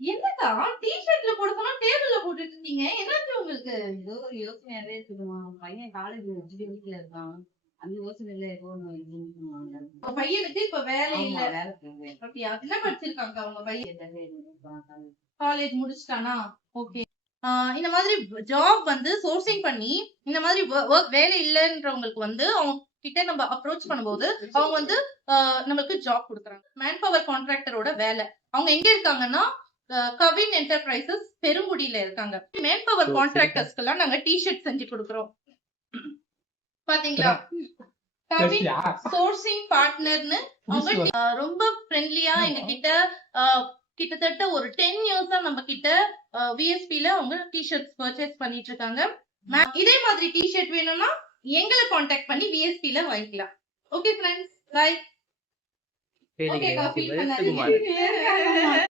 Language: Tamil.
என்னக்கா டி-ஷர்ட்ல போட சொன்னா டேபிள்ல போட்டுட்டு இருந்தீங்க, என்னாச்சு உங்களுக்கு? ஏதோ ஒரு யோசனையாவே இருக்குதுமா. பையன் காலேஜ் முடிச்சுட்டு வீட்டுல இருக்கான். அந்த யோசனையில ஏதோ உங்க பையனுக்கு இப்ப வேலை இல்ல. வேலை செய்யுங்க. அப்படியா? என்ன படிச்சிருக்காங்க உங்க பையன்? காலேஜ் காலேஜ் முடிச்சிட்டானா? ஓகே. இந்த மாதிரி ஜாப் வந்து சோர்சிங் பண்ணி இந்த மாதிரி வேலை இல்லைன்றவங்களுக்கு வந்து அவங்க கிட்ட நம்ம அப்ரோச் பண்ணும்போது அவங்க வந்து நமக்கு ஜாப் கொடுக்குறாங்க. மேன் பவர் கான்ட்ராக்டரோட வேலை. அவங்க எங்க இருக்காங்கன்னா கவின் என்டர்பிரைசஸ் பெருங்குடியில இருக்காங்க. மேன் பவர் கான்ட்ராக்டர்ஸ்க்கு எல்லாம் நாங்க டி-ஷர்ட் செஞ்சு கொடுக்குறோம். பாத்தீங்களா? கவின் சோர்சிங் பார்ட்னர்னு அவங்க ரொம்ப ஃப்ரெண்ட்லியா எங்க கிட்ட கிட்டத்தட்ட ஒரு 10 இயர்ஸா நம்ம கிட்ட விஎஸ்பி ல அவங்க டி-ஷர்ட்ஸ் பர்ச்சேஸ் பண்ணிட்டு இருக்காங்க. இதே மாதிரி டி-ஷர்ட் வேணும்னா எங்களை காண்டாக்ட் பண்ணி விஎஸ்பி ல வாங்கிக்கலாம். Okay friends, bye. Okay, copy பண்ணாதீங்க.